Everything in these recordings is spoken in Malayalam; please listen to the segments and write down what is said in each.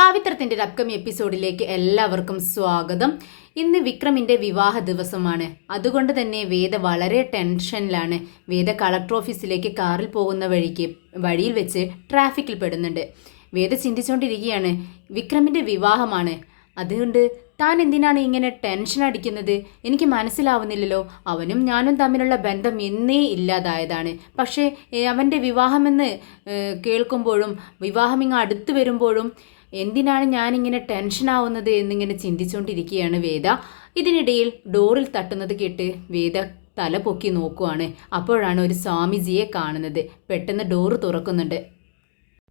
പാവിത്രത്തിൻ്റെ ഒരു അപ്കമിങ് എപ്പിസോഡിലേക്ക് എല്ലാവർക്കും സ്വാഗതം. ഇന്ന് വിക്രമിൻ്റെ വിവാഹ ദിവസമാണ്. അതുകൊണ്ട് തന്നെ വേദ വളരെ ടെൻഷനിലാണ്. വേദ കളക്ടർ ഓഫീസിലേക്ക് കാറിൽ പോകുന്ന വഴിയിൽ വെച്ച് ട്രാഫിക്കിൽ പെടുന്നുണ്ട്. വേദ ചിന്തിച്ചുകൊണ്ടിരിക്കുകയാണ്, വിക്രമിൻ്റെ വിവാഹമാണ്, അതുകൊണ്ട് താൻ എന്തിനാണ് ഇങ്ങനെ ടെൻഷൻ അടിക്കുന്നത്? എനിക്ക് മനസ്സിലാവുന്നില്ലല്ലോ. അവനും ഞാനും തമ്മിലുള്ള ബന്ധം എന്നേ ഇല്ലാതായതാണ്. പക്ഷേ അവൻ്റെ വിവാഹമെന്ന് കേൾക്കുമ്പോഴും വിവാഹം ഇങ്ങ് അടുത്ത് വരുമ്പോഴും എന്തിനാണ് ഞാനിങ്ങനെ ടെൻഷനാവുന്നത് എന്നിങ്ങനെ ചിന്തിച്ചുകൊണ്ടിരിക്കുകയാണ് വേദ. ഇതിനിടയിൽ ഡോറിൽ തട്ടുന്നത് കേട്ട് വേദ തല പൊക്കി നോക്കുവാണ്. അപ്പോഴാണ് ഒരു സ്വാമിജിയെ കാണുന്നത്. പെട്ടെന്ന് ഡോറ് തുറക്കുന്നുണ്ട്.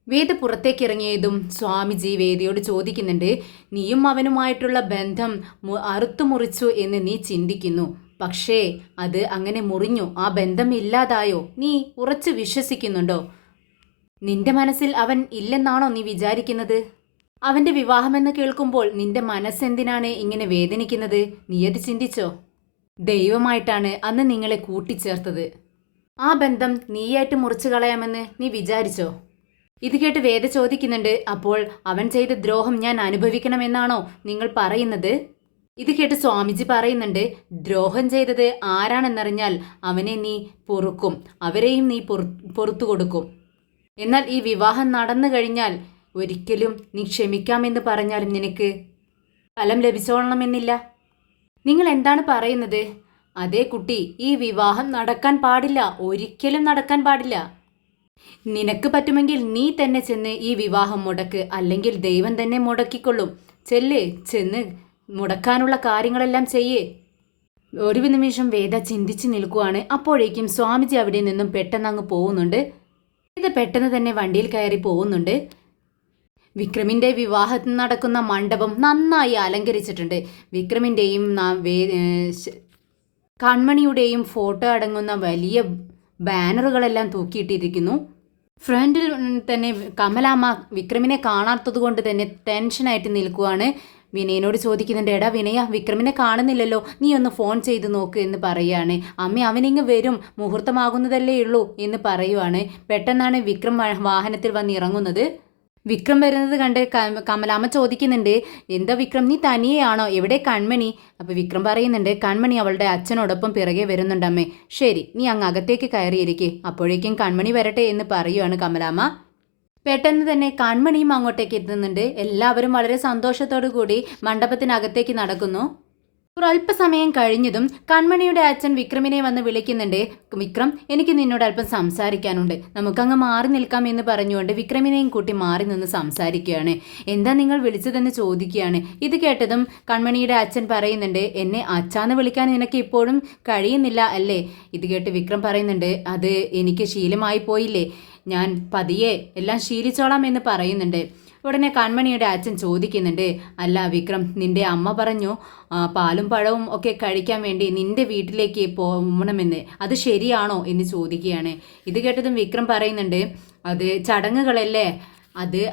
വേദ പുറത്തേക്ക് ഇറങ്ങിയതും സ്വാമിജി വേദയോട് ചോദിക്കുന്നുണ്ട്, നീയും അവനുമായിട്ടുള്ള ബന്ധം അറുത്തു മുറിച്ചു എന്ന് നീ ചിന്തിക്കുന്നു. പക്ഷേ അത് അങ്ങനെ മുറിഞ്ഞു, ആ ബന്ധം ഇല്ലാതായോ? നീ ഉറച്ചു വിശ്വസിക്കുന്നുണ്ടോ? നിന്റെ മനസ്സിൽ അവൻ ഇല്ലെന്നാണോ നീ വിചാരിക്കുന്നത്? അവൻ്റെ വിവാഹമെന്ന് കേൾക്കുമ്പോൾ നിന്റെ മനസ്സെന്തിനാണ് ഇങ്ങനെ വേദനിക്കുന്നത്? നീ അത് ചിന്തിച്ചോ? ദൈവമായിട്ടാണ് അന്ന് നിങ്ങളെ കൂട്ടിച്ചേർത്തത്. ആ ബന്ധം നീയായിട്ട് മുറിച്ചു കളയാമെന്ന് നീ വിചാരിച്ചോ? ഇത് കേട്ട് വേദ ചോദിക്കുന്നുണ്ട്, അപ്പോൾ അവൻ ചെയ്ത ദ്രോഹം ഞാൻ അനുഭവിക്കണമെന്നാണോ നിങ്ങൾ പറയുന്നത്? ഇത് കേട്ട് സ്വാമിജി പറയുന്നുണ്ട്, ദ്രോഹം ചെയ്തത് ആരാണെന്നറിഞ്ഞാൽ അവനെ നീ പൊറുക്കും, അവരെയും നീ പൊറത്തു കൊടുക്കും. എന്നാൽ ഈ വിവാഹം നടന്നു കഴിഞ്ഞാൽ ഒരിക്കലും നീ ക്ഷമിക്കാമെന്ന് പറഞ്ഞാലും നിനക്ക് ഫലം ലഭിച്ചോളണമെന്നില്ല. നിങ്ങൾ എന്താണ് പറയുന്നത്? അതേ കുട്ടി, ഈ വിവാഹം നടക്കാൻ പാടില്ല, ഒരിക്കലും നടക്കാൻ പാടില്ല. നിനക്ക് പറ്റുമെങ്കിൽ നീ തന്നെ ചെന്ന് ഈ വിവാഹം മുടക്ക്, അല്ലെങ്കിൽ ദൈവം തന്നെ മുടക്കിക്കൊള്ളും. ചെന്ന് മുടക്കാനുള്ള കാര്യങ്ങളെല്ലാം ചെയ്യേ. ഒരു നിമിഷം വേദ ചിന്തിച്ച് നിൽക്കുവാണ്. അപ്പോഴേക്കും സ്വാമിജി അവിടെ നിന്നും പെട്ടെന്ന് അങ്ങ് പോകുന്നുണ്ട്. ഇത് പെട്ടെന്ന് തന്നെ വണ്ടിയിൽ കയറി പോകുന്നുണ്ട്. വിക്രമിൻ്റെ വിവാഹത്തിന് നടക്കുന്ന മണ്ഡപം നന്നായി അലങ്കരിച്ചിട്ടുണ്ട്. വിക്രമിൻ്റെയും കൺമണിയുടെയും ഫോട്ടോ അടങ്ങുന്ന വലിയ ബാനറുകളെല്ലാം തൂക്കിയിട്ടിരിക്കുന്നു. ഫ്രണ്ടിൽ തന്നെ കമലാമ്മ വിക്രമിനെ കാണാത്തത് കൊണ്ട് തന്നെ ടെൻഷനായിട്ട് നിൽക്കുവാണ്. വിനയനോട് ചോദിക്കുന്നുണ്ട്, എടാ വിനയ, വിക്രമിനെ കാണുന്നില്ലല്ലോ, നീ ഒന്ന് ഫോൺ ചെയ്ത് നോക്ക് എന്ന് പറയുകയാണ്. അമ്മ അവനിങ്ങ് വരും, മുഹൂർത്തമാകുന്നതല്ലേ ഉള്ളൂ എന്ന് പറയുവാണ്. പെട്ടെന്നാണ് വിക്രം വാഹനത്തിൽ വന്ന് ഇറങ്ങുന്നത്. വിക്രം വരുന്നത് കണ്ട് കമലാമ്മ ചോദിക്കുന്നുണ്ട്, എന്താ വിക്രം, നീ തനിയെയാണോ? എവിടെ കൺമണി? അപ്പോൾ വിക്രം പറയുന്നുണ്ട്, കൺമണി അവളുടെ അച്ഛനോടൊപ്പം പിറകെ വരുന്നുണ്ടമ്മേ. ശരി, നീ അങ്ങ് അകത്തേക്ക് കയറിയിരിക്കെ, അപ്പോഴേക്കും കൺമണി വരട്ടെ എന്ന് പറയുവാണ് കമലാമ്മ. പെട്ടെന്ന് തന്നെ കൺമണിയും അങ്ങോട്ടേക്ക് എത്തുന്നുണ്ട്. എല്ലാവരും വളരെ സന്തോഷത്തോടു കൂടി മണ്ഡപത്തിനകത്തേക്ക് നടക്കുന്നു. ഒരല്പസമയം കഴിഞ്ഞതും കൺമണിയുടെ അച്ഛൻ വിക്രമിനെ വന്ന് വിളിക്കുന്നുണ്ട്. വിക്രം, എനിക്ക് നിന്നോട് അല്പം സംസാരിക്കാനുണ്ട്, നമുക്കങ്ങ് മാറി നിൽക്കാം എന്ന് പറഞ്ഞുകൊണ്ട് വിക്രമിനെയും കൂട്ടി മാറി നിന്ന് സംസാരിക്കുകയാണ്. എന്താ നിങ്ങൾ വിളിച്ചതെന്ന് ചോദിക്കുകയാണ്. ഇത് കേട്ടതും കൺമണിയുടെ അച്ഛൻ പറയുന്നുണ്ട്, എന്നെ അച്ഛാന്ന് വിളിക്കാൻ നിനക്ക് ഇപ്പോഴും കഴിയുന്നില്ല അല്ലേ? ഇത് കേട്ട് വിക്രം പറയുന്നുണ്ട്, അത് എനിക്ക് ശീലമായി പോയില്ലേ, ഞാൻ പതിയെ എല്ലാം ശീലിച്ചോളാം എന്ന് പറയുന്നുണ്ട്. ഉടനെ കൺമണിയുടെ അച്ഛൻ ചോദിക്കുന്നുണ്ട്, അല്ല വിക്രം, നിന്റെ അമ്മ പറഞ്ഞു പാലും പഴവും ഒക്കെ കഴിക്കാൻ വേണ്ടി നിന്റെ വീട്ടിലേക്ക് പോകണമെന്ന്, അത് ശരിയാണോ എന്ന് ചോദിക്കുകയാണ്. ഇത് കേട്ടതും വിക്രം പറയുന്നുണ്ട്, അത് ചടങ്ങുകളല്ലേ,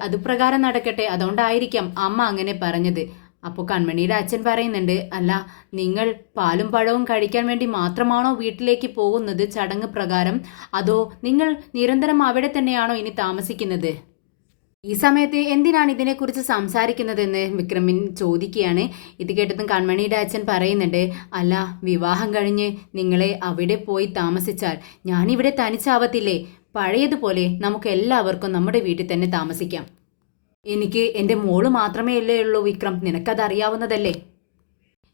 അത് പ്രകാരം നടക്കട്ടെ, അതുകൊണ്ടായിരിക്കാം അമ്മ അങ്ങനെ പറഞ്ഞത്. അപ്പോൾ കൺമണിയുടെ അച്ഛൻ പറയുന്നുണ്ട്, അല്ല, നിങ്ങൾ പാലും പഴവും കഴിക്കാൻ വേണ്ടി മാത്രമാണോ വീട്ടിലേക്ക് പോകുന്നത് ചടങ്ങ് പ്രകാരം, അതോ നിങ്ങൾ നിരന്തരം അവിടെ തന്നെയാണോ ഇനി താമസിക്കുന്നത്? ഈ സമയത്ത് എന്തിനാണ് ഇതിനെക്കുറിച്ച് സംസാരിക്കുന്നതെന്ന് വിക്രമിൻ ചോദിക്കുകയാണ്. ഇത് കേട്ടതും കൺമണിയുടെ അച്ഛൻ പറയുന്നുണ്ട്, അല്ല, വിവാഹം കഴിഞ്ഞ് നിങ്ങളെ അവിടെ പോയി താമസിച്ചാൽ ഞാനിവിടെ തനിച്ചാവത്തില്ലേ? പഴയതുപോലെ നമുക്ക് എല്ലാവർക്കും നമ്മുടെ വീട്ടിൽ തന്നെ താമസിക്കാം. എനിക്ക് എൻ്റെ മോള് മാത്രമേ അല്ലേ ഉള്ളൂ വിക്രം, നിനക്കതറിയാവുന്നതല്ലേ?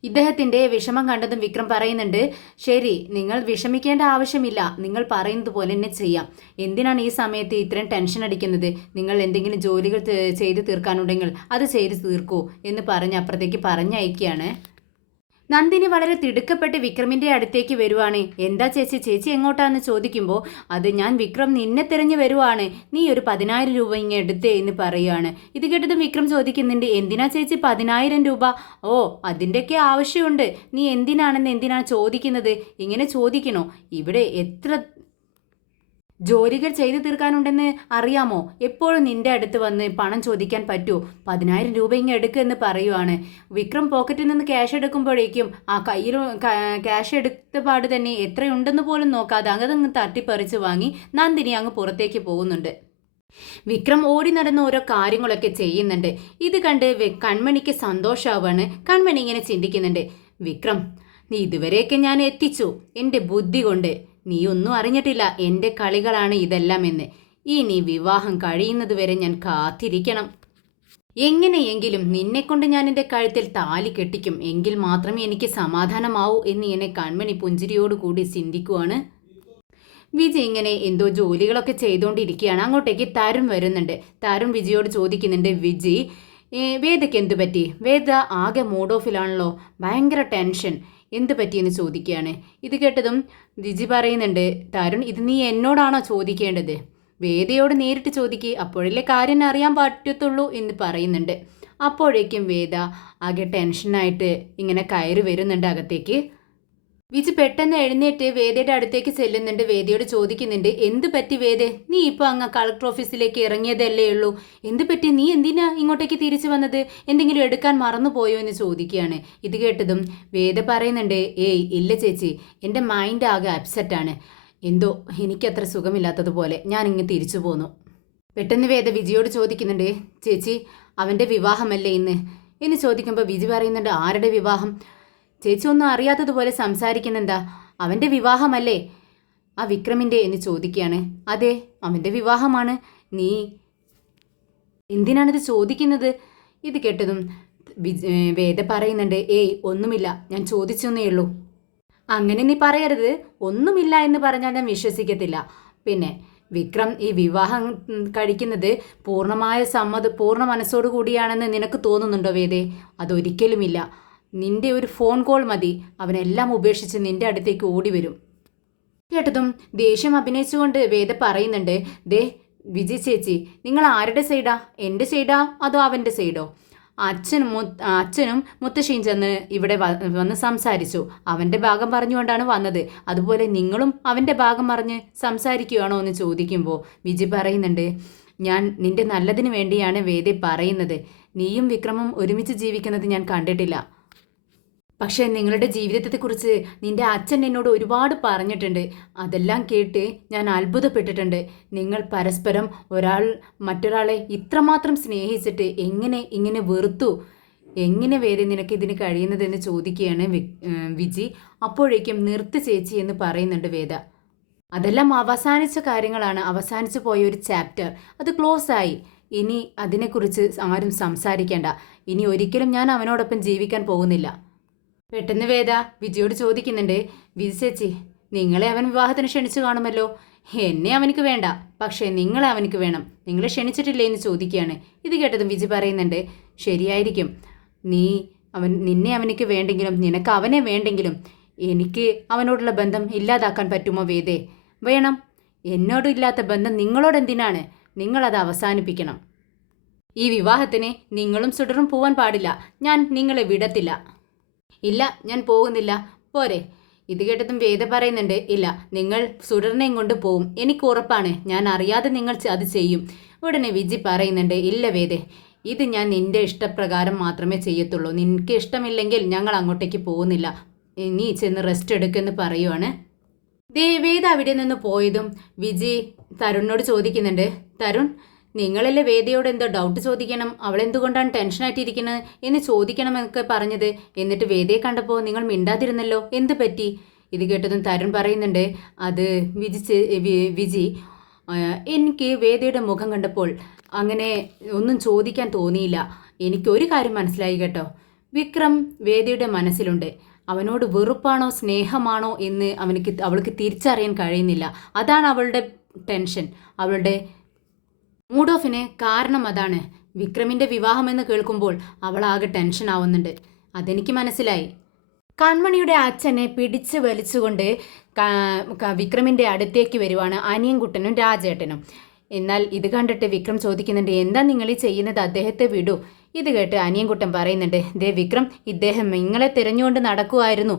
ഇദ്ദേഹത്തിൻ്റെ വിഷമം കണ്ടതും വിക്രം പറയുന്നുണ്ട്, ശരി, നിങ്ങൾ വിഷമിക്കേണ്ട ആവശ്യമില്ല, നിങ്ങൾ പറയുന്നത് പോലെ തന്നെ ചെയ്യാം. എന്തിനാണ് ഈ സമയത്ത് ഇത്രയും ടെൻഷൻ അടിക്കുന്നത്? നിങ്ങൾ എന്തെങ്കിലും ജോലികൾ ചെയ്ത് തീർക്കാനുണ്ടെങ്കിൽ അത് ചെയ്ത് തീർക്കൂ എന്ന് പറഞ്ഞ് അപ്പുറത്തേക്ക് പറഞ്ഞയക്കുകയാണ്. നന്ദിനി വളരെ തിടുക്കപ്പെട്ട് വിക്രമിൻ്റെ അടുത്തേക്ക് വരുവാണ്. എന്താ ചേച്ചി എങ്ങോട്ടാന്ന് ചോദിക്കുമ്പോൾ, അത് ഞാൻ വിക്രം നിന്നെ തിരഞ്ഞു വരുവാണ്, നീ ഒരു 10,000 രൂപ ഇങ്ങനെ എടുത്തേ എന്ന് പറയുവാണ്. ഇത് കേട്ടതും വിക്രം ചോദിക്കുന്നുണ്ട്, എന്തിനാ ചേച്ചി 10,000 രൂപ? ഓ, അതിൻ്റെയൊക്കെ ആവശ്യമുണ്ട്, നീ എന്തിനാണ് ചോദിക്കുന്നത്? ഇങ്ങനെ ചോദിക്കണോ? ഇവിടെ എത്ര ജോലികൾ ചെയ്തു തീർക്കാനുണ്ടെന്ന് അറിയാമോ? എപ്പോഴും നിന്റെ അടുത്ത് വന്ന് പണം ചോദിക്കാൻ പറ്റുമോ? 10,000 രൂപ ഇങ്ങ് എടുക്കുമെന്ന് പറയുവാണ്. വിക്രം പോക്കറ്റിൽ നിന്ന് ക്യാഷ് എടുക്കുമ്പോഴേക്കും ആ കയ്യിൽ ക്യാഷ് എടുത്ത പാട് തന്നെ എത്രയുണ്ടെന്ന് പോലും നോക്കാതെ അങ്ങ് തട്ടിപ്പറിച്ച് വാങ്ങി നന്ദിനി അങ്ങ് പുറത്തേക്ക് പോകുന്നുണ്ട്. വിക്രം ഓടി നടന്ന് ഓരോ കാര്യങ്ങളൊക്കെ ചെയ്യുന്നുണ്ട്. ഇത് കണ്ട് കൺമണിക്ക് സന്തോഷമാവാണ്. കൺമണി ഇങ്ങനെ ചിന്തിക്കുന്നുണ്ട്, വിക്രം, നീ ഇതുവരെയൊക്കെ ഞാൻ എത്തിച്ചു എൻ്റെ ബുദ്ധി കൊണ്ട്. നീ ഒന്നും അറിഞ്ഞിട്ടില്ല എൻ്റെ കളികളാണ് ഇതെല്ലാം എന്ന്. ഇനി വിവാഹം കഴിയുന്നത് വരെ ഞാൻ കാത്തിരിക്കണം. എങ്ങനെയെങ്കിലും നിന്നെക്കൊണ്ട് ഞാൻ എൻ്റെ കഴുത്തിൽ താലി കെട്ടിക്കും. എങ്കിൽ മാത്രമേ എനിക്ക് സമാധാനമാവൂ എന്ന് എന്നെ കൺമണി പുഞ്ചിരിയോടുകൂടി ചിന്തിക്കുവാണ്. വിജയ് ഇങ്ങനെ എന്തോ ജോലികളൊക്കെ ചെയ്തുകൊണ്ടിരിക്കുകയാണ്. അങ്ങോട്ടേക്ക് തരുൺ വരുന്നുണ്ട്. തരുൺ വിജയോട് ചോദിക്കുന്നുണ്ട്, വിജയ്, വേദയ്ക്ക് എന്തു പറ്റി? വേദ ആകെ മൂഡ് ഓഫിലാണല്ലോ, ഭയങ്കര ടെൻഷൻ, എന്ത് പറ്റിയെന്ന് ചോദിക്കുകയാണ്. ഇത് കേട്ടതും വിജി പറയുന്നുണ്ട്, തരുൺ, ഇത് നീ എന്നോടാണോ ചോദിക്കേണ്ടത്? വേദയോട് നേരിട്ട് ചോദിക്കുക, അപ്പോഴല്ലേ കാര്യം അറിയാൻ പറ്റത്തുള്ളൂ എന്ന് പറയുന്നുണ്ട്. അപ്പോഴേക്കും വേദ ആകെ ടെൻഷനായിട്ട് ഇങ്ങനെ കയറി വരുന്നുണ്ട് അകത്തേക്ക്. വിജി പെട്ടെന്ന് എഴുന്നേറ്റ് വേദയുടെ അടുത്തേക്ക് ചെല്ലുന്നുണ്ട്. വേദയോട് ചോദിക്കുന്നുണ്ട്, എന്ത് പറ്റി വേദ? നീ ഇപ്പോൾ അങ്ങ് കളക്ടർ ഓഫീസിലേക്ക് ഇറങ്ങിയതല്ലേ ഉള്ളൂ, എന്ത് പറ്റി? നീ എന്തിനാ ഇങ്ങോട്ടേക്ക് തിരിച്ചു വന്നത്? എന്തെങ്കിലും എടുക്കാൻ മറന്നുപോയോ എന്ന് ചോദിക്കുകയാണ്. ഇത് കേട്ടതും വേദ പറയുന്നുണ്ട്, ഏയ് ഇല്ല ചേച്ചി, എൻ്റെ മൈൻഡ് ആകെ അപ്സെറ്റാണ്, എന്തോ എനിക്കത്ര സുഖമില്ലാത്തതുപോലെ ഞാൻ ഇങ്ങ് തിരിച്ചു പോന്നു. പെട്ടെന്ന് വേദ വിജിയോട് ചോദിക്കുന്നുണ്ട്, ചേച്ചി, അവൻ്റെ വിവാഹമല്ലേ ഇന്ന് എന്ന് ചോദിക്കുമ്പോൾ വിജി പറയുന്നുണ്ട്, ആരുടെ വിവാഹം? ചേച്ചി ഒന്നും അറിയാത്തതുപോലെ സംസാരിക്കുന്നെന്താ? അവൻ്റെ വിവാഹമല്ലേ, ആ വിക്രമിൻ്റെ എന്ന് ചോദിക്കുകയാണ്. അതെ, അവൻ്റെ വിവാഹമാണ്. നീ എന്തിനാണിത് ചോദിക്കുന്നത്? ഇത് കേട്ടതും വേദ പറയുന്നുണ്ട്, ഏയ് ഒന്നുമില്ല, ഞാൻ ചോദിച്ചെന്നേ ഉള്ളൂ. അങ്ങനെ നീ പറയരുത്, ഒന്നുമില്ല എന്ന് പറഞ്ഞാൽ ഞാൻ വിശ്വസിക്കത്തില്ല. പിന്നെ വിക്രം ഈ വിവാഹം കഴിക്കുന്നത് പൂർണ്ണ മനസ്സോടു കൂടിയാണെന്ന് നിനക്ക് തോന്നുന്നുണ്ടോ വേദേ? അതൊരിക്കലുമില്ല. നിന്റെ ഒരു ഫോൺ കോൾ മതി, അവനെല്ലാം ഉപേക്ഷിച്ച് നിന്റെ അടുത്തേക്ക് ഓടി വരും. കേട്ടതും ദേഷ്യം അഭിനയിച്ചുകൊണ്ട് വേദ പറയുന്നുണ്ട്, ദേ വിജി ചേച്ചി, നിങ്ങൾ ആരുടെ സൈഡാ? എൻ്റെ സൈഡാ അതോ അവൻ്റെ സൈഡോ? അച്ഛനും മുത്തശ്ശിയും ചെന്ന് ഇവിടെ വന്ന് സംസാരിച്ചു. അവൻ്റെ ഭാഗം പറഞ്ഞുകൊണ്ടാണ് വന്നത്. അതുപോലെ നിങ്ങളും അവൻ്റെ ഭാഗം പറഞ്ഞ് സംസാരിക്കുകയാണോ എന്ന് ചോദിക്കുമ്പോൾ വിജി പറയുന്നുണ്ട്, ഞാൻ നിന്റെ നല്ലതിന് വേണ്ടിയാണ് വേദ പറയുന്നത്. നീയും വിക്രമും ഒരുമിച്ച് ജീവിക്കുന്നത് ഞാൻ കണ്ടിട്ടില്ല. പക്ഷേ നിങ്ങളുടെ ജീവിതത്തെക്കുറിച്ച് നിന്റെ അച്ഛൻ എന്നോട് ഒരുപാട് പറഞ്ഞിട്ടുണ്ട്. അതെല്ലാം കേട്ട് ഞാൻ അത്ഭുതപ്പെട്ടിട്ടുണ്ട്. നിങ്ങൾ പരസ്പരം മറ്റൊരാളെ ഇത്രമാത്രം സ്നേഹിച്ചിട്ട് എങ്ങനെ ഇങ്ങനെ വെറുത്തു? എങ്ങനെ വേദ നിനക്ക് ഇതിന് കഴിയുന്നതെന്ന് ചോദിക്കുകയാണ് വിജി. അപ്പോഴേക്കും നിർത്ത് ചേച്ചി എന്ന് പറയുന്നുണ്ട് വേദ. അതെല്ലാം അവസാനിച്ച കാര്യങ്ങളാണ്, അവസാനിച്ചു പോയ ഒരു ചാപ്റ്റർ, അത് ക്ലോസ് ആയി. ഇനി അതിനെക്കുറിച്ച് ആരും സംസാരിക്കേണ്ട. ഇനി ഒരിക്കലും ഞാൻ അവനോടൊപ്പം ജീവിക്കാൻ പോകുന്നില്ല. പെട്ടെന്ന് വേദ വിജിയോട് ചോദിക്കുന്നുണ്ട്, വിജി ചേച്ചി, നിങ്ങളെ അവൻ വിവാഹത്തിന് ക്ഷണിച്ചു കാണുമല്ലോ. എന്നെ അവനക്ക് വേണ്ട, പക്ഷേ നിങ്ങളെ അവനക്ക് വേണം. നിങ്ങളെ ക്ഷണിച്ചിട്ടില്ലേ എന്ന് ചോദിക്കുകയാണ്. ഇത് കേട്ടതും വിജി പറയുന്നുണ്ട്, ശരിയായിരിക്കും, നിന്നെ അവനക്ക് വേണ്ടെങ്കിലും നിനക്ക് അവനെ വേണ്ടെങ്കിലും എനിക്ക് അവനോടുള്ള ബന്ധം ഇല്ലാതാക്കാൻ പറ്റുമോ വേദേ? വേണം. എന്നോടില്ലാത്ത ബന്ധം നിങ്ങളോടെന്തിനാണ്? നിങ്ങളത് അവസാനിപ്പിക്കണം. ഈ വിവാഹത്തിന് നിങ്ങളും സുഡറും പോവാൻ പാടില്ല. ഞാൻ നിങ്ങളെ വിടത്തില്ല. ഇല്ല, ഞാൻ പോകുന്നില്ല. പോരെ? ഇത് കേട്ടതും വേദ പറയുന്നുണ്ട്, ഇല്ല, നിങ്ങൾ സുഡറിനെയും കൊണ്ട് പോവും, എനിക്ക് ഉറപ്പാണ്. ഞാൻ അറിയാതെ നിങ്ങൾ അത് ചെയ്യും. ഉടനെ വിജി പറയുന്നുണ്ട്, ഇല്ല വേദേ, ഇത് ഞാൻ നിന്റെ ഇഷ്ടപ്രകാരം മാത്രമേ ചെയ്യത്തുള്ളൂ. നിനക്ക് ഇഷ്ടമില്ലെങ്കിൽ ഞങ്ങൾ അങ്ങോട്ടേക്ക് പോകുന്നില്ല. നീ ചെന്ന് റെസ്റ്റ് എടുക്കുമെന്ന് പറയുവാണ്. വേദ അവിടെ നിന്ന് പോയതും വിജി തരുണിനോട് ചോദിക്കുന്നുണ്ട്, തരുൺ, നിങ്ങളല്ലേ വേദയോട് എന്തോ ഡൗട്ട് ചോദിക്കണം, അവളെന്തുകൊണ്ടാണ് ടെൻഷനായിട്ടിരിക്കുന്നത് എന്ന് ചോദിക്കണമെന്നൊക്കെ പറഞ്ഞത്. എന്നിട്ട് വേദയെ കണ്ടപ്പോൾ നിങ്ങൾ മിണ്ടാതിരുന്നല്ലോ, എന്ത് പറ്റി? ഇത് കേട്ടതും തരുൺ പറയുന്നുണ്ട്, അത് വിജി, എനിക്ക് വേദയുടെ മുഖം കണ്ടപ്പോൾ അങ്ങനെ ഒന്നും ചോദിക്കാൻ തോന്നിയില്ല. എനിക്കൊരു കാര്യം മനസ്സിലായി കേട്ടോ, വിക്രം വേദയുടെ മനസ്സിലുണ്ട്. അവനോട് വെറുപ്പാണോ സ്നേഹമാണോ എന്ന് അവൾക്ക് തിരിച്ചറിയാൻ കഴിയുന്നില്ല. അതാണ് അവളുടെ ടെൻഷൻ, അവളുടെ മൂഡ് ഓഫിന് കാരണം അതാണ്. വിക്രമിൻ്റെ വിവാഹമെന്ന് കേൾക്കുമ്പോൾ അവളാകെ ടെൻഷൻ ആവുന്നുണ്ട്. അതെനിക്ക് മനസ്സിലായി. കൺമണിയുടെ അച്ഛനെ പിടിച്ച് വലിച്ചുകൊണ്ട് വിക്രമിൻ്റെ അടുത്തേക്ക് വരുവാണ് അനിയൻകുട്ടനും രാജേട്ടനും. എന്നാൽ ഇത് കണ്ടിട്ട് വിക്രം ചോദിക്കുന്നുണ്ട്, എന്താ നിങ്ങൾ ഈ ചെയ്യുന്നത്? അദ്ദേഹത്തെ വിടൂ. ഇത് കേട്ട് അനിയൻകുട്ടൻ പറയുന്നുണ്ട്, ദേ വിക്രം, ഇദ്ദേഹം നിങ്ങളെ തിരഞ്ഞുകൊണ്ട് നടക്കുമായിരുന്നു.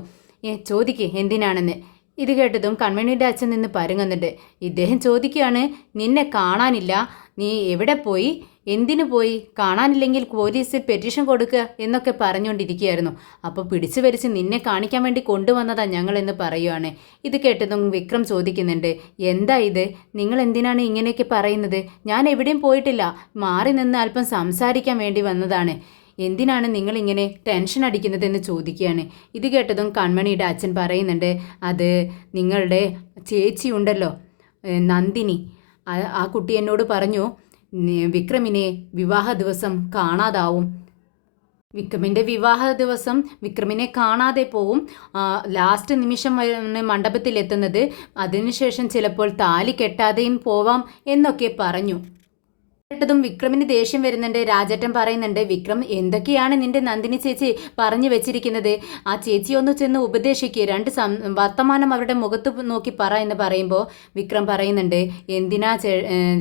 ചോദിക്ക് എന്തിനാണെന്ന്. ഇത് കേട്ടതും കൺമണിയുടെ അച്ഛൻ നിന്ന് പരുങ്ങുന്നുണ്ട്. ഇദ്ദേഹം ചോദിക്കുകയാണ്, നിന്നെ കാണാനില്ല, നീ എവിടെ പോയി? എന്തിനു പോയി? കാണാനില്ലെങ്കിൽ പോലീസിൽ പെറ്റീഷൻ കൊടുക്കുക എന്നൊക്കെ പറഞ്ഞുകൊണ്ടിരിക്കുകയായിരുന്നു. അപ്പോൾ പിടിച്ചു വരിച്ച് നിന്നെ കാണിക്കാൻ വേണ്ടി കൊണ്ടുവന്നതാ ഞങ്ങളെന്ന് പറയുവാണ്. ഇത് കേട്ടതും വിക്രം ചോദിക്കുന്നുണ്ട്, എന്താ ഇത്? നിങ്ങൾ എന്തിനാണ് ഇങ്ങനെയൊക്കെ പറയുന്നത്? ഞാൻ എവിടെയും പോയിട്ടില്ല, മാറി നിന്ന് അല്പം സംസാരിക്കാൻ വേണ്ടി വന്നതാണ്. എന്തിനാണ് നിങ്ങളിങ്ങനെ ടെൻഷൻ അടിക്കുന്നതെന്ന് ചോദിക്കുകയാണ്. ഇത് കേട്ടതും കൺമണിയുടെ അച്ഛൻ പറയുന്നുണ്ട്, അത് നിങ്ങളുടെ ചേച്ചി ഉണ്ടല്ലോ, നന്ദിനി, ആ കുട്ടി എന്നോട് പറഞ്ഞു വിക്രമിനെ വിവാഹ ദിവസം കാണാതാവും. വിക്രമിൻ്റെ വിവാഹ ദിവസം വിക്രമിനെ കാണാതെ പോവും. ലാസ്റ്റ് നിമിഷം മണ്ഡപത്തിലെത്തുന്നത്. അതിനുശേഷം ചിലപ്പോൾ താലി കെട്ടാതെയും പോവാം എന്നൊക്കെ പറഞ്ഞു. കേട്ടതും വിക്രമിന് ദേഷ്യം വരുന്നുണ്ട്. രാജേട്ടൻ പറയുന്നുണ്ട്, വിക്രം എന്തൊക്കെയാണ് നിന്റെ നന്ദിനി ചേച്ചി പറഞ്ഞു വെച്ചിരിക്കുന്നത്? ആ ചേച്ചി ഒന്ന് ചെന്ന് ഉപദേശിക്കുക, രണ്ട് വർത്തമാനം അവരുടെ മുഖത്ത് നോക്കി പറ എന്ന് പറയുമ്പോൾ വിക്രം പറയുന്നുണ്ട്, എന്തിനാ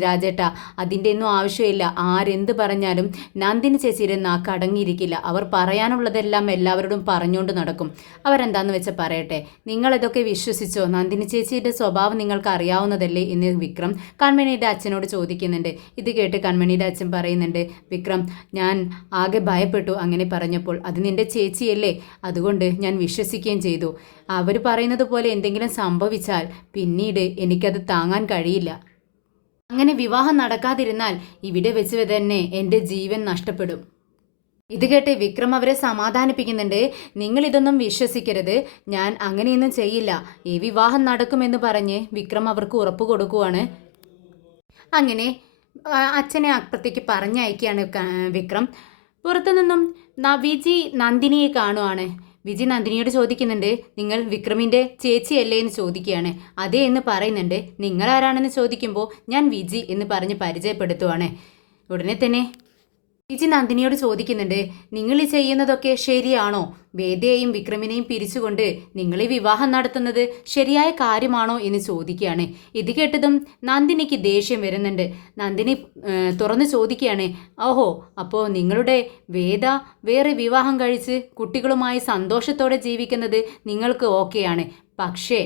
രാജേട്ട, അതിൻ്റെ ഒന്നും ആവശ്യമില്ല. ആരെന്ത് പറഞ്ഞാലും നന്ദിനി ചേച്ചിയുടെ നാക്ക് അടങ്ങിയിരിക്കില്ല. അവർ പറയാനുള്ളതെല്ലാം എല്ലാവരോടും പറഞ്ഞുകൊണ്ട് നടക്കും. അവരെന്താന്ന് വെച്ചാൽ പറയട്ടെ, നിങ്ങളിതൊക്കെ വിശ്വസിച്ചോ? നന്ദിനി ചേച്ചിയുടെ സ്വഭാവം നിങ്ങൾക്ക് അറിയാവുന്നതല്ലേ എന്ന് വിക്രം കൺമണിയുടെ അച്ഛനോട് ചോദിക്കുന്നുണ്ട്. ഇത് കേട്ട് കൺമണിയുടെ അച്ഛൻ പറയുന്നുണ്ട്, വിക്രം, ഞാൻ ആകെ ഭയപ്പെട്ടു അങ്ങനെ പറഞ്ഞപ്പോൾ. അത് നിന്റെ ചേച്ചിയല്ലേ, അതുകൊണ്ട് ഞാൻ വിശ്വസിക്കുകയും ചെയ്തു. അവർ പറയുന്നത് പോലെ എന്തെങ്കിലും സംഭവിച്ചാൽ പിന്നീട് എനിക്കത് താങ്ങാൻ കഴിയില്ല. അങ്ങനെ വിവാഹം നടക്കാതിരുന്നാൽ ഇവിടെ വെച്ച് തന്നെ എൻ്റെ ജീവൻ നഷ്ടപ്പെടും. ഇത് കേട്ട് വിക്രം അവരെ സമാധാനിപ്പിക്കുന്നുണ്ട്. നിങ്ങളിതൊന്നും വിശ്വസിക്കരുത്, ഞാൻ അങ്ങനെയൊന്നും ചെയ്യില്ല, ഈ വിവാഹം നടക്കുമെന്ന് പറഞ്ഞ് വിക്രം അവർക്ക് ഉറപ്പ് കൊടുക്കുവാണ്. അങ്ങനെ അച്ഛനെ അപ്പുറത്തേക്ക് പറഞ്ഞയക്കുകയാണ് വിക്രം. പുറത്തുനിന്നും വിജി നന്ദിനിയെ കാണുവാണ്. വിജി നന്ദിനിയോട് ചോദിക്കുന്നുണ്ട്, നിങ്ങൾ വിക്രമിൻ്റെ ചേച്ചിയല്ലേ എന്ന് ചോദിക്കുകയാണ്. അതേ എന്ന് പറയുന്നുണ്ട്. നിങ്ങൾ ആരാണെന്ന് ചോദിക്കുമ്പോൾ ഞാൻ വിജി എന്ന് പറഞ്ഞ് പരിചയപ്പെടുത്തുവാണ്. ഉടനെ തന്നെ വിജി നന്ദിനിയോട് ചോദിക്കുന്നുണ്ട്, നിങ്ങൾ ഈ ചെയ്യുന്നതൊക്കെ ശരിയാണോ? വേദയെയും വിക്രമിനെയും പിരിച്ചുകൊണ്ട് നിങ്ങൾ ഈ വിവാഹം നടത്തുന്നത് ശരിയായ കാര്യമാണോ എന്ന് ചോദിക്കുകയാണ്. ഇത് കേട്ടതും നന്ദിനിക്ക് ദേഷ്യം വരുന്നുണ്ട്. നന്ദിനി തുറന്ന് ചോദിക്കുകയാണ്, ഓഹോ, അപ്പോൾ നിങ്ങളുടെ വേദ വേറെ വിവാഹം കഴിച്ച് കുട്ടികളുമായി സന്തോഷത്തോടെ ജീവിക്കുന്നത് നിങ്ങൾക്ക് ഓക്കെയാണ്, പക്ഷേ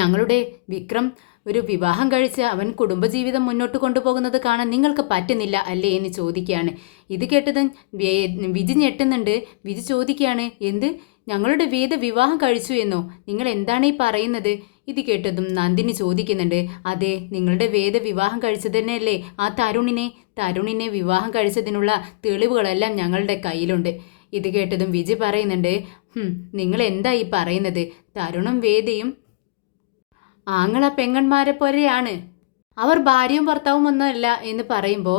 ഞങ്ങളുടെ വിക്രം ഒരു വിവാഹം കഴിച്ച് അവൻ കുടുംബജീവിതം മുന്നോട്ട് കൊണ്ടുപോകുന്നത് കാണാൻ നിങ്ങൾക്ക് പറ്റുന്നില്ല അല്ലേ എന്ന് ചോദിക്കുകയാണ്. ഇത് കേട്ടതും വിജി ഞെട്ടുന്നുണ്ട്. വിജി ചോദിക്കുകയാണ്, എന്ത്, ഞങ്ങളുടെ വേദ വിവാഹം കഴിച്ചു എന്നോ? നിങ്ങൾ എന്താണ് ഈ പറയുന്നത്? ഇത് കേട്ടതും നന്ദിനി ചോദിക്കുന്നുണ്ട്, അതെ, നിങ്ങളുടെ വേദ വിവാഹം കഴിച്ചത് തന്നെയല്ലേ ആ തരുണിനെ വിവാഹം കഴിച്ചതിനുള്ള തെളിവുകളെല്ലാം ഞങ്ങളുടെ കയ്യിലുണ്ട്. ഇത് കേട്ടതും വിജി പറയുന്നുണ്ട്, നിങ്ങൾ എന്താ ഈ പറയുന്നത്? തരുണും വേദയും ആങ്ങള പെങ്ങന്മാരെ പോലെയാണ്, അവർ ഭാര്യയും ഭർത്താവും ഒന്നുമല്ല എന്ന് പറയുമ്പോൾ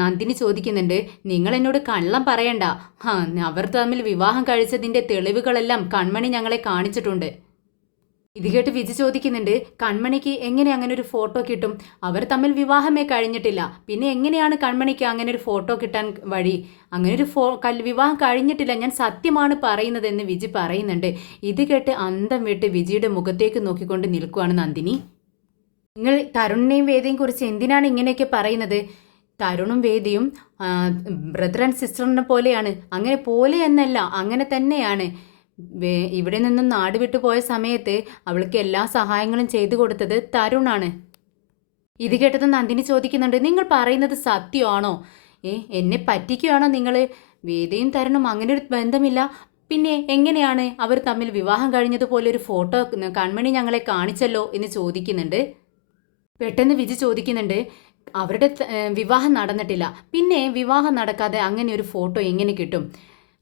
നന്ദിനി ചോദിക്കുന്നുണ്ട്, നിങ്ങൾ എന്നോട് കള്ളം പറയണ്ട. അവർ തമ്മിൽ വിവാഹം കഴിച്ചതിൻ്റെ തെളിവുകളെല്ലാം കൺമണി ഞങ്ങളെ കാണിച്ചിട്ടുണ്ട്. ഇത് കേട്ട് വിജി ചോദിക്കുന്നുണ്ട്, കൺമണിക്ക് എങ്ങനെ അങ്ങനെ ഒരു ഫോട്ടോ കിട്ടും? അവർ തമ്മിൽ വിവാഹമേ കഴിഞ്ഞിട്ടില്ല, പിന്നെ എങ്ങനെയാണ് കൺമണിക്ക് അങ്ങനെ ഒരു ഫോട്ടോ കിട്ടാൻ വഴി? അങ്ങനെ ഒരു വിവാഹം കഴിഞ്ഞിട്ടില്ല, ഞാൻ സത്യമാണ് പറയുന്നതെന്ന് വിജി പറയുന്നുണ്ട്. ഇത് കേട്ട് അന്തം വിട്ട് വിജിയുടെ മുഖത്തേക്ക് നോക്കിക്കൊണ്ട് നിൽക്കുവാണ് നന്ദിനി. നിങ്ങൾ തരുണിനെയും വേദയും കുറിച്ച് എന്തിനാണ് ഇങ്ങനെയൊക്കെ പറയുന്നത്? തരുണും വേദിയും ബ്രദർ ആൻഡ് സിസ്റ്ററിനെ പോലെയാണ്. അങ്ങനെ പോലെ എന്നല്ല, അങ്ങനെ തന്നെയാണ്. ഇവിടെ നിന്നും നാട് വിട്ടു പോയ സമയത്ത് അവൾക്ക് എല്ലാ സഹായങ്ങളും ചെയ്തു കൊടുത്തത് തരുണാണ്. ഇത് കേട്ടത് നന്ദിനി ചോദിക്കുന്നുണ്ട്, നിങ്ങൾ പറയുന്നത് സത്യമാണോ? എന്നെ പറ്റിക്കുകയാണോ നിങ്ങൾ? വേദയും തരുണും അങ്ങനെ ഒരു ബന്ധമില്ല, പിന്നെ എങ്ങനെയാണ് അവർ തമ്മിൽ വിവാഹം കഴിഞ്ഞതുപോലെ ഒരു ഫോട്ടോ കൺമണി ഞങ്ങളെ കാണിച്ചല്ലോ എന്ന് ചോദിക്കുന്നുണ്ട്. പെട്ടെന്ന് വിജി ചോദിക്കുന്നുണ്ട്, അവരുടെ വിവാഹം നടന്നിട്ടില്ല, പിന്നെ വിവാഹം നടക്കാതെ അങ്ങനെ ഒരു ഫോട്ടോ എങ്ങനെ കിട്ടും?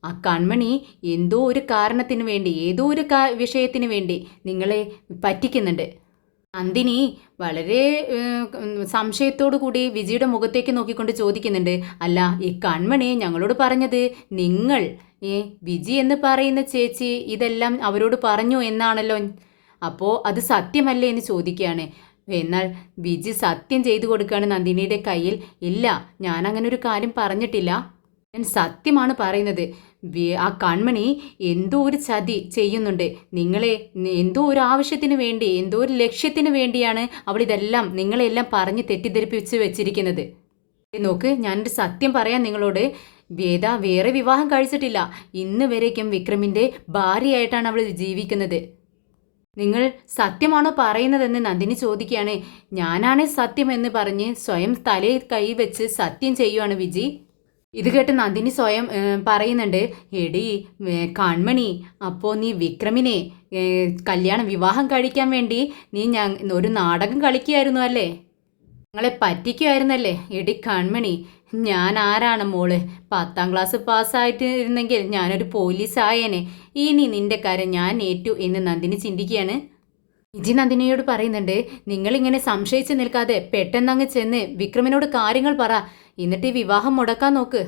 ആ കൺമണി എന്തോ ഒരു കാരണത്തിന് വേണ്ടി, ഏതോ ഒരു വിഷയത്തിന് വേണ്ടി നിങ്ങളെ പറ്റിക്കുന്നുണ്ട്. നന്ദിനി വളരെ സംശയത്തോടു കൂടി വിജിയുടെ മുഖത്തേക്ക് നോക്കിക്കൊണ്ട് ചോദിക്കുന്നുണ്ട്, അല്ല, ഈ കൺമണി ഞങ്ങളോട് പറഞ്ഞത് നിങ്ങൾ വിജി എന്ന് പറയുന്ന ചേച്ചി ഇതെല്ലാം അവരോട് പറഞ്ഞു എന്നാണല്ലോ, അപ്പോൾ അത് സത്യമല്ലേ എന്ന് ചോദിക്കുകയാണ്. എന്നാൽ വിജി സത്യം ചെയ്തു കൊടുക്കുകയാണ് നന്ദിനിയുടെ കയ്യിൽ. ഇല്ല, ഞാൻ അങ്ങനെ ഒരു കാര്യം പറഞ്ഞിട്ടില്ല, ഞാൻ സത്യമാണ് പറയുന്നത്. ആ കൺമണി എന്തോ ഒരു ചതി ചെയ്യുന്നുണ്ട്. നിങ്ങളെ എന്തോ ഒരു ആവശ്യത്തിന് വേണ്ടി, എന്തോ ഒരു ലക്ഷ്യത്തിന് വേണ്ടിയാണ് അവൾ ഇതെല്ലാം നിങ്ങളെല്ലാം പറഞ്ഞ് തെറ്റിദ്ധരിപ്പിച്ച് വെച്ചിരിക്കുന്നത്. നോക്ക്, ഞാനൊരു സത്യം പറയാം നിങ്ങളോട്, വേദ വേറെ വിവാഹം കഴിച്ചിട്ടില്ല. ഇന്ന് വരേക്കും വിക്രമിൻ്റെ ഭാര്യയായിട്ടാണ് അവൾ ജീവിക്കുന്നത്. നിങ്ങൾ സത്യമാണോ പറയുന്നതെന്ന് നന്ദിനി ചോദിക്കുകയാണ്. ഞാനാണ് സത്യം എന്ന് പറഞ്ഞ് സ്വയം തലയിൽ കൈവച്ച് സത്യം ചെയ്യുവാണ് വിജി. ഇത് കേട്ട് നന്ദിനി സ്വയം പറയുന്നുണ്ട്, എടി കൺമണി, അപ്പോൾ നീ വിക്രമിനെ വിവാഹം കഴിക്കാൻ വേണ്ടി നീ ഒരു നാടകം കളിക്കുകയായിരുന്നു അല്ലേ? ഞങ്ങളെ പറ്റിക്കുമായിരുന്നല്ലേ? എടി കൺമണി, ഞാൻ ആരാണ് മോള്? 10ാം ക്ലാസ് പാസ്സായിട്ടിരുന്നെങ്കിൽ ഞാനൊരു പോലീസായേനെ. ഇനി നിന്റെ കാര്യം ഞാൻ ഏറ്റു എന്ന് നന്ദിനി ചിന്തിക്കുകയാണ്. വിജി നന്ദിനിയോട് പറയുന്നുണ്ട്, നിങ്ങളിങ്ങനെ സംശയിച്ച് നിൽക്കാതെ പെട്ടെന്നങ്ങ് ചെന്ന് വിക്രമിനോട് കാര്യങ്ങൾ പറ, എന്നിട്ട് ഈ വിവാഹം മുടക്കാൻ നോക്ക്.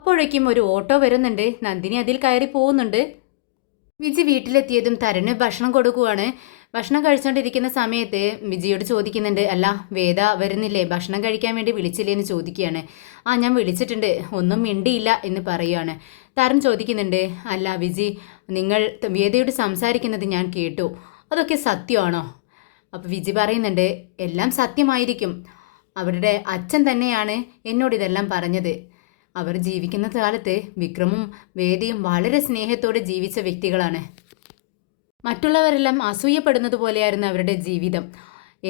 അപ്പോഴേക്കും ഒരു ഓട്ടോ വരുന്നുണ്ട്. നന്ദിനി അതിൽ കയറി പോകുന്നുണ്ട്. വിജി വീട്ടിലെത്തിയതും തരുണ് ഭക്ഷണം കൊടുക്കുവാണ്. ഭക്ഷണം കഴിച്ചുകൊണ്ടിരിക്കുന്ന സമയത്ത് വിജിയോട് ചോദിക്കുന്നുണ്ട്, അല്ല വേദ വരുന്നില്ലേ, ഭക്ഷണം കഴിക്കാൻ വേണ്ടി വിളിച്ചില്ലേ എന്ന് ചോദിക്കുകയാണ്. ആ ഞാൻ വിളിച്ചിട്ടുണ്ട്, ഒന്നും മിണ്ടിയില്ല എന്ന് പറയുകയാണ്. തരുൺ ചോദിക്കുന്നുണ്ട്, അല്ല വിജി, നിങ്ങൾ വേദയോട് സംസാരിക്കുന്നത് ഞാൻ കേട്ടു, അതൊക്കെ സത്യമാണോ? അപ്പോൾ വിജി പറയുന്നുണ്ട്, എല്ലാം സത്യമായിരിക്കും. അവരുടെ അച്ഛൻ തന്നെയാണ് എന്നോട് ഇതെല്ലാം പറഞ്ഞത്. അവർ ജീവിക്കുന്ന കാലത്ത് വിക്രമും വേദയും വളരെ സ്നേഹത്തോടെ ജീവിച്ച വ്യക്തികളാണ്. മറ്റുള്ളവരെല്ലാം അസൂയപ്പെടുന്നത് പോലെയായിരുന്നു അവരുടെ ജീവിതം.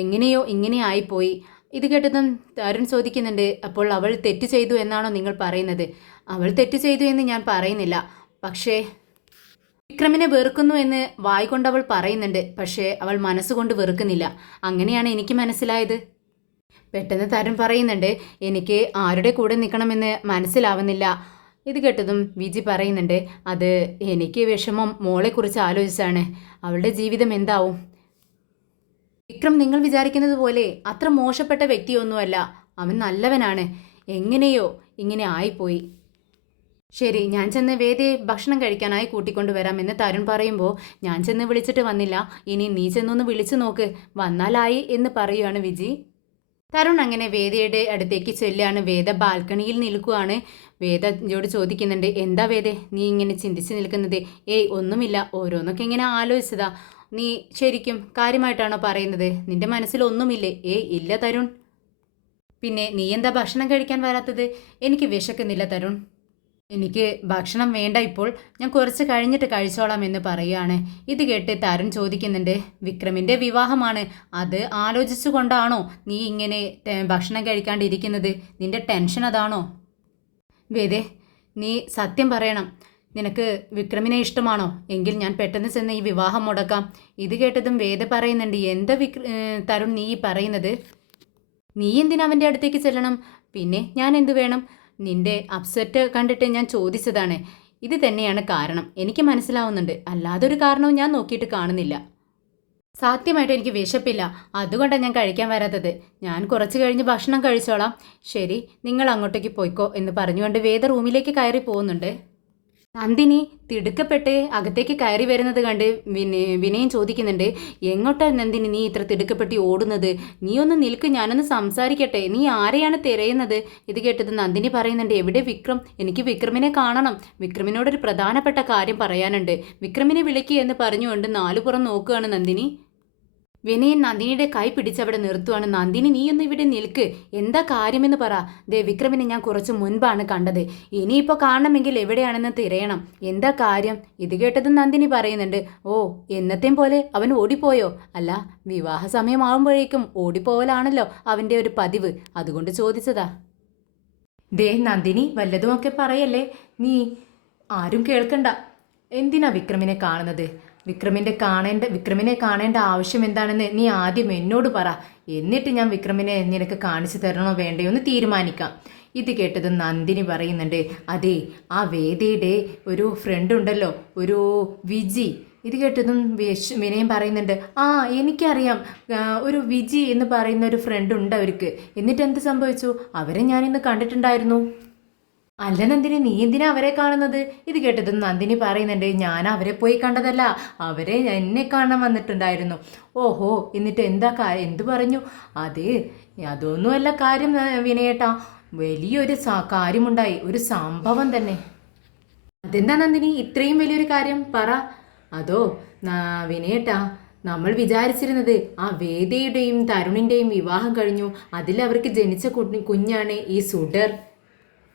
എങ്ങനെയോ ഇങ്ങനെ ആയിപ്പോയി. ഇത് കേട്ടതും തരുൺ ചോദിക്കുന്നുണ്ട്, അപ്പോൾ അവൾ തെറ്റ് ചെയ്തു എന്നാണോ നിങ്ങൾ പറയുന്നത്? അവൾ തെറ്റ് ചെയ്തു എന്ന് ഞാൻ പറയുന്നില്ല, പക്ഷേ വിക്രമിനെ വെറുക്കുന്നു എന്ന് വായിക്കൊണ്ട് അവൾ പറയുന്നുണ്ട്. പക്ഷേ അവൾ മനസ്സുകൊണ്ട് വെറുക്കുന്നില്ല. അങ്ങനെയാണ് എനിക്ക് മനസ്സിലായത്. പെട്ടെന്ന് തരുൺ പറയുന്നുണ്ട്, എനിക്ക് ആരുടെ കൂടെ നിൽക്കണമെന്ന് മനസ്സിലാവുന്നില്ല. ഇത് കേട്ടതും വിജി പറയുന്നുണ്ട്, അത് എനിക്ക് വിഷമം മോളെക്കുറിച്ച് ആലോചിച്ചാണ്. അവളുടെ ജീവിതം എന്താവും? വിക്രം നിങ്ങൾ വിചാരിക്കുന്നത് പോലെ അത്ര മോശപ്പെട്ട വ്യക്തിയൊന്നുമല്ല. അവൻ നല്ലവനാണ്. എങ്ങനെയോ ഇങ്ങനെ ആയിപ്പോയി. ശരി, ഞാൻ ചെന്ന് വേദയെ ഭക്ഷണം കഴിക്കാനായി കൂട്ടിക്കൊണ്ടുവരാമെന്ന് തരുൺ പറയുമ്പോൾ, ഞാൻ ചെന്ന് വിളിച്ചിട്ട് വന്നില്ല, ഇനി നീ ചെന്നൊന്ന് വിളിച്ചു നോക്ക്, വന്നാലായി എന്ന് പറയുകയാണ് വിജി. തരുൺ അങ്ങനെ വേദയുടെ അടുത്തേക്ക് ചെല്ലുകയാണ്. വേദ ബാൽക്കണിയിൽ നിൽക്കുകയാണ്. വേദയോട് ചോദിക്കുന്നുണ്ട്, എന്താ വേദേ നീ ഇങ്ങനെ ചിന്തിച്ച് നിൽക്കുന്നത്? ഏയ് ഒന്നുമില്ല, ഓരോന്നൊക്കെ ഇങ്ങനെ ആലോചിച്ചതാ. നീ ശരിക്കും കാര്യമായിട്ടാണോ പറയുന്നത്? നിന്റെ മനസ്സിൽ ഒന്നുമില്ലേ? ഏയ് ഇല്ല തരുൺ. പിന്നെ നീ എന്താ ഭക്ഷണം കഴിക്കാൻ വരാത്തത്? എനിക്ക് വിശക്കുന്നില്ല തരുൺ. എനിക്ക് ഭക്ഷണം വേണ്ട ഇപ്പോൾ, ഞാൻ കുറച്ച് കഴിഞ്ഞിട്ട് കഴിച്ചോളാം എന്ന് പറയുകയാണ്. ഇത് കേട്ട് തരുൺ ചോദിക്കുന്നുണ്ട്, വിക്രമിൻ്റെ വിവാഹമാണ്, അത് ആലോചിച്ചുകൊണ്ടാണോ നീ ഇങ്ങനെ ഭക്ഷണം കഴിക്കാണ്ടിരിക്കുന്നത്? നിന്റെ ടെൻഷൻ അതാണോ? വേദേ നീ സത്യം പറയണം, നിനക്ക് വിക്രമിനെ ഇഷ്ടമാണോ? എങ്കിൽ ഞാൻ പെട്ടെന്ന് ചെന്ന് ഈ വിവാഹം മുടക്കാം. ഇത് കേട്ടതും വേദ പറയുന്നുണ്ട്, എന്താ തരുൺ നീ പറയുന്നത്? നീ എന്തിനാ അവൻ്റെ അടുത്തേക്ക് ചെല്ലണം? പിന്നെ ഞാൻ എന്തു വേണം? നിന്റെ അപ്സെറ്റ് കണ്ടിട്ട് ഞാൻ ചോദിച്ചതാണ്. ഇത് തന്നെയാണ് കാരണം, എനിക്ക് മനസ്സിലാവുന്നുണ്ട്. അല്ലാതൊരു കാരണവും ഞാൻ നോക്കിയിട്ട് കാണുന്നില്ല. സത്യമായിട്ട് എനിക്ക് വിശപ്പില്ല, അതുകൊണ്ടാണ് ഞാൻ കഴിക്കാൻ വരാത്തത്. ഞാൻ കുറച്ച് കഴിഞ്ഞ് ഭക്ഷണം കഴിച്ചോളാം. ശരി, നിങ്ങൾ അങ്ങോട്ടേക്ക് പോയിക്കോ എന്ന് പറഞ്ഞുകൊണ്ട് വേദ റൂമിലേക്ക് കയറി പോകുന്നുണ്ട്. നന്ദിനി തിടുക്കപ്പെട്ട് അകത്തേക്ക് കയറി വരുന്നത് കണ്ട് വിനയം ചോദിക്കുന്നുണ്ട്, എങ്ങോട്ടാ നന്ദിനി നീ ഇത്ര തിടുക്കപ്പെട്ടി ഓടുന്നത്? നീ ഒന്ന് നിൽക്ക്, ഞാനൊന്ന് സംസാരിക്കട്ടെ. നീ ആരെയാണ് തിരയുന്നത്? ഇത് കേട്ടത് നന്ദിനി പറയുന്നുണ്ട്, എവിടെ വിക്രം? എനിക്ക് വിക്രമിനെ കാണണം. വിക്രമിനോടൊരു പ്രധാനപ്പെട്ട കാര്യം പറയാനുണ്ട്. വിക്രമിനെ വിളിക്കുക എന്ന് പറഞ്ഞുകൊണ്ട് നാലുപുറം നോക്കുകയാണ് നന്ദിനി. വിനയൻ നന്ദിനിയുടെ കൈ പിടിച്ചവിടെ നിർത്തുവാണ്. നന്ദിനി നീ ഒന്ന് ഇവിടെ നിൽക്ക്, എന്താ കാര്യമെന്ന് പറ. ദേ വിക്രമിനെ ഞാൻ കുറച്ച് മുൻപാണ് കണ്ടത്, ഇനിയിപ്പോൾ കാണണമെങ്കിൽ എവിടെയാണെന്ന് തിരയണം. എന്താ കാര്യം? ഇത് കേട്ടതും നന്ദിനി പറയുന്നുണ്ട്, ഓ എന്നത്തേം പോലെ അവൻ ഓടിപ്പോയോ? അല്ല, വിവാഹ സമയമാകുമ്പോഴേക്കും ഓടിപ്പോവലാണല്ലോ അവൻ്റെ ഒരു പതിവ്, അതുകൊണ്ട് ചോദിച്ചതാ. ദേ നന്ദിനി വല്ലതുമൊക്കെ പറയല്ലേ, നീ ആരും കേൾക്കണ്ട. എന്തിനാ വിക്രമിനെ കാണുന്നത്? വിക്രമിനെ കാണേണ്ട ആവശ്യം എന്താണെന്ന് നീ ആദ്യം എന്നോട് പറ, എന്നിട്ട് ഞാൻ വിക്രമിനെ നിനക്ക് കാണിച്ചു തരണോ വേണ്ടയോ എന്ന് തീരുമാനിക്കാം. ഇത് കേട്ടത് നന്ദിനി പറയുന്നുണ്ട്, അതെ ആ വേദയുടെ ഒരു ഫ്രണ്ട് ഉണ്ടല്ലോ, ഒരു വിജി. ഇത് കേട്ടതും വിനയം പറയുന്നുണ്ട്, ആ എനിക്കറിയാം, ഒരു വിജി എന്ന് പറയുന്ന ഒരു ഫ്രണ്ട് ഉണ്ട് അവർക്ക്. എന്നിട്ട് എന്ത് സംഭവിച്ചു? അവരെ ഞാനിന്ന് കണ്ടിട്ടുണ്ടായിരുന്നു. അല്ല നന്ദിനി, നീ എന്തിനാ അവരെ കാണുന്നത്? ഇത് കേട്ടതും നന്ദിനി പറയുന്നുണ്ട്, ഞാൻ അവരെ പോയി കണ്ടതല്ല, അവരെ എന്നെ കാണാൻ വന്നിട്ടുണ്ടായിരുന്നു. ഓഹോ, എന്നിട്ട് എന്താ എന്തു പറഞ്ഞു? അതൊന്നുമല്ല കാര്യം വിനയേട്ടാ, വലിയൊരു കാര്യമുണ്ടായി, ഒരു സംഭവം തന്നെ. അതെന്താ നന്ദിനി ഇത്രയും വലിയൊരു കാര്യം പറ. അതോ വിനയേട്ടാ, നമ്മൾ വിചാരിച്ചിരുന്നത് ആ വേദയുടെയും തരുണിൻ്റെയും വിവാഹം കഴിഞ്ഞു, അതിൽ അവർക്ക് ജനിച്ച കുഞ്ഞാണ് ഈ സുഡർ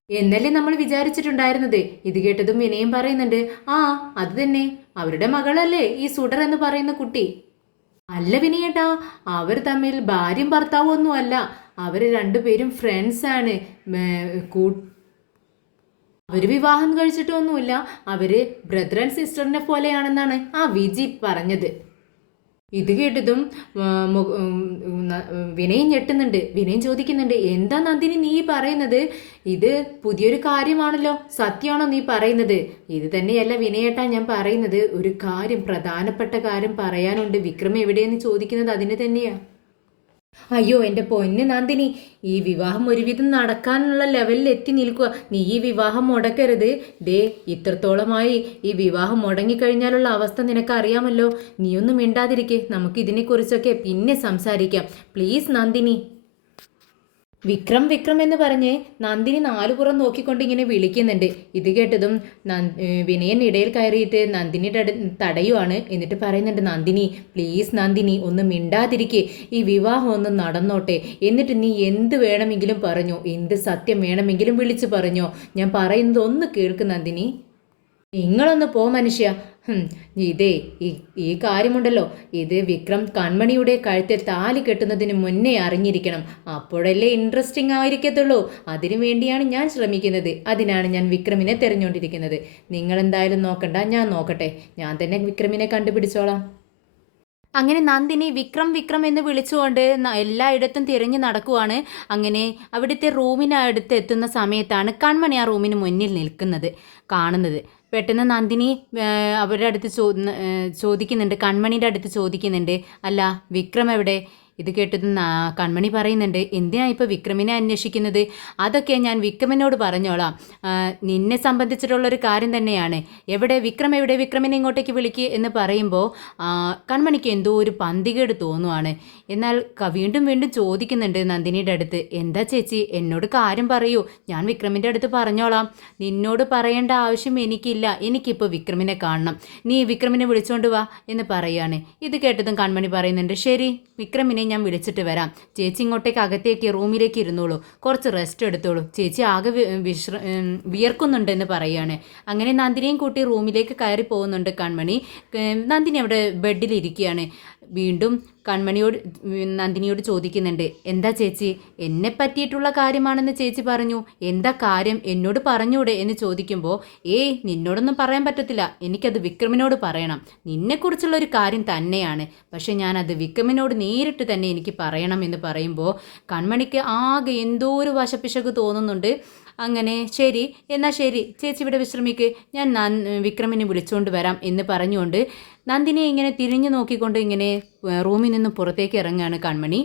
എന്നല്ലേ നമ്മൾ വിചാരിച്ചിട്ടുണ്ടായിരുന്നത്. ഇത് കേട്ടതും വിനയം പറയുന്നുണ്ട്, ആ അത് തന്നെ, അവരുടെ മകളല്ലേ ഈ സുഡർ എന്ന് പറയുന്ന കുട്ടി. അല്ല വിനയേട്ടാ, അവർ തമ്മിൽ ഭാര്യയും ഭർത്താവും ഒന്നും അല്ല. അവർ രണ്ടുപേരും ഫ്രണ്ട്സാണ്. അവർ വിവാഹം കഴിച്ചിട്ടൊന്നുമില്ല. അവര് ബ്രദർ ആൻഡ് സിസ്റ്ററിനെ പോലെയാണെന്നാണ് ആ വിജി പറഞ്ഞത്. ഇത് കേട്ടതും വിനയം ഞെട്ടുന്നുണ്ട്. വിനയം ചോദിക്കുന്നുണ്ട്, എന്താ നന്ദിനി നീ പറയുന്നത്? ഇത് പുതിയൊരു കാര്യമാണല്ലോ, സത്യമാണോ നീ പറയുന്നത്? ഇത് തന്നെയല്ല വിനയേട്ടാ ഞാൻ പറയുന്നത്. ഒരു കാര്യം, പ്രധാനപ്പെട്ട കാര്യം പറയാനുണ്ട്. വിക്രം എവിടെയെന്ന് ചോദിക്കുന്നത് അതിന് തന്നെയാ. അയ്യോ എൻ്റെ പൊന്ന് നന്ദിനി, ഈ വിവാഹം ഒരുവിധം നടക്കാനുള്ള ലെവലിൽ എത്തി നിൽക്കുക. നീ ഈ വിവാഹം മുടക്കരുത്. ദേ ഇത്രത്തോളമായി ഈ വിവാഹം മുടങ്ങിക്കഴിഞ്ഞാലുള്ള അവസ്ഥ നിനക്ക് അറിയാമല്ലോ. നീയൊന്നും മിണ്ടാതിരിക്കെ, നമുക്ക് ഇതിനെക്കുറിച്ചൊക്കെ പിന്നെ സംസാരിക്കാം. പ്ലീസ് നന്ദിനി. വിക്രം വിക്രം എന്ന് പറഞ്ഞ് നന്ദിനി നാലുപുറം നോക്കിക്കൊണ്ട് ഇങ്ങനെ വിളിക്കുന്നുണ്ട്. ഇത് കേട്ടതും വിനയൻ ഇടയിൽ കയറിയിട്ട് നന്ദിനിയുടെ തടയുവാണ്. എന്നിട്ട് പറയുന്നുണ്ട്, നന്ദിനി പ്ലീസ് നന്ദിനി ഒന്ന് മിണ്ടാതിരിക്കേ, ഈ വിവാഹം ഒന്ന് നടന്നോട്ടെ. എന്നിട്ട് നീ എന്ത് വേണമെങ്കിലും പറഞ്ഞോ, എന്ത് സത്യം വേണമെങ്കിലും വിളിച്ചു പറഞ്ഞോ. ഞാൻ പറയുന്നത് ഒന്ന് കേൾക്ക് നന്ദിനി. നിങ്ങളൊന്ന് പോ മനുഷ്യ. ഇതേ ഈ കാര്യമുണ്ടല്ലോ, ഇത് വിക്രം കൺമണിയുടെ കഴുത്തിൽ താലി കെട്ടുന്നതിന് മുന്നേ അറിഞ്ഞിരിക്കണം. അപ്പോഴല്ലേ ഇൻട്രസ്റ്റിംഗ് ആയിരിക്കത്തുള്ളൂ. അതിനു വേണ്ടിയാണ് ഞാൻ ശ്രമിക്കുന്നത്. അതിനാണ് ഞാൻ വിക്രമിനെ തിരഞ്ഞുകൊണ്ടിരിക്കുന്നത്. നിങ്ങൾ എന്തായാലും നോക്കണ്ട, ഞാൻ നോക്കട്ടെ. ഞാൻ തന്നെ വിക്രമിനെ കണ്ടുപിടിച്ചോളാം. അങ്ങനെ നന്ദിനി വിക്രം വിക്രം എന്ന് വിളിച്ചുകൊണ്ട് എല്ലായിടത്തും തിരഞ്ഞു നടക്കുവാണ്. അങ്ങനെ അവിടുത്തെ റൂമിനടുത്ത് എത്തുന്ന സമയത്താണ് കൺമണി ആ റൂമിന് മുന്നിൽ നിൽക്കുന്നത് കാണുന്നത്. പെട്ടെന്ന് നന്ദിനി അവരുടെ അടുത്ത് ചോദിക്കുന്നുണ്ട്, കൺമണിയുടെ അടുത്ത് ചോദിക്കുന്നുണ്ട്, അല്ല വിക്രം എവിടെ? ഇത് കേട്ടത് കൺമണി പറയുന്നുണ്ട്, എന്തിനാ ഇപ്പോൾ വിക്രമിനെ അന്വേഷിക്കുന്നത്? അതൊക്കെ ഞാൻ വിക്രമിനോട് പറഞ്ഞോളാം. നിന്നെ സംബന്ധിച്ചിട്ടുള്ളൊരു കാര്യം തന്നെയാണ്. എവിടെ വിക്രം, എവിടെ വിക്രമിനെ ഇങ്ങോട്ടേക്ക് വിളിക്കുക എന്ന് പറയുമ്പോൾ കൺമണിക്ക് എന്തോ ഒരു പന്തികേട് തോന്നുവാണ്. എന്നാൽ വീണ്ടും വീണ്ടും ചോദിക്കുന്നുണ്ട് നന്ദിനിയുടെ അടുത്ത്, എന്താ ചേച്ചി എന്നോട് കാര്യം പറയൂ, ഞാൻ വിക്രമിൻ്റെ അടുത്ത് പറഞ്ഞോളാം. നിന്നോട് പറയേണ്ട ആവശ്യം എനിക്കില്ല, എനിക്കിപ്പോൾ വിക്രമിനെ കാണണം, നീ വിക്രമിനെ വിളിച്ചോണ്ട് വാ എന്ന് പറയുകയാണ്. ഇത് കേട്ടതും കൺമണി പറയുന്നുണ്ട്, ശരി വിക്രമിനെ ഞാൻ വിളിച്ചിട്ട് വരാം. ചേച്ചി ഇങ്ങോട്ടേക്ക് അകത്തേക്ക് റൂമിലേക്ക് ഇരുന്നോളൂ, കുറച്ച് റെസ്റ്റ് എടുത്തോളൂ, ചേച്ചി ആകെ വിയർക്കുന്നുണ്ടെന്ന് പറയുകയാണ്. അങ്ങനെ നന്ദിനിയും കൂട്ടി റൂമിലേക്ക് കയറി പോകുന്നുണ്ട് കൺമണി. നന്ദിനി അവിടെ ബെഡിലിരിക്കുകയാണ്. വീണ്ടും നന്ദിനിയോട് ചോദിക്കുന്നുണ്ട്, എന്താ ചേച്ചി, എന്നെ പറ്റിയിട്ടുള്ള കാര്യമാണെന്ന് ചേച്ചി പറഞ്ഞു, എന്താ കാര്യം എന്നോട് പറഞ്ഞൂടെ എന്ന് ചോദിക്കുമ്പോൾ, നിന്നോടൊന്നും പറയാൻ പറ്റത്തില്ല, എനിക്കത് വിക്രമിനോട് പറയണം. നിന്നെക്കുറിച്ചുള്ള ഒരു കാര്യം തന്നെയാണ്, പക്ഷെ ഞാനത് വിക്രമിനോട് നേരിട്ട് തന്നെ എനിക്ക് പറയണം എന്ന് പറയുമ്പോൾ കൺമണിക്ക് ആകെ എന്തോ ഒരു വശപ്പിശക് തോന്നുന്നുണ്ട്. അങ്ങനെ ശരി, എന്നാൽ ശരി ചേച്ചി ഇവിടെ വിശ്രമിക്ക്, ഞാൻ വിക്രമിനെ വിളിച്ചുകൊണ്ട് വരാം എന്ന് പറഞ്ഞുകൊണ്ട് നന്ദിനിയെ ഇങ്ങനെ തിരിഞ്ഞു നോക്കിക്കൊണ്ട് ഇങ്ങനെ റൂമിൽ നിന്ന് പുറത്തേക്ക് ഇറങ്ങുകയാണ് കൺമണി.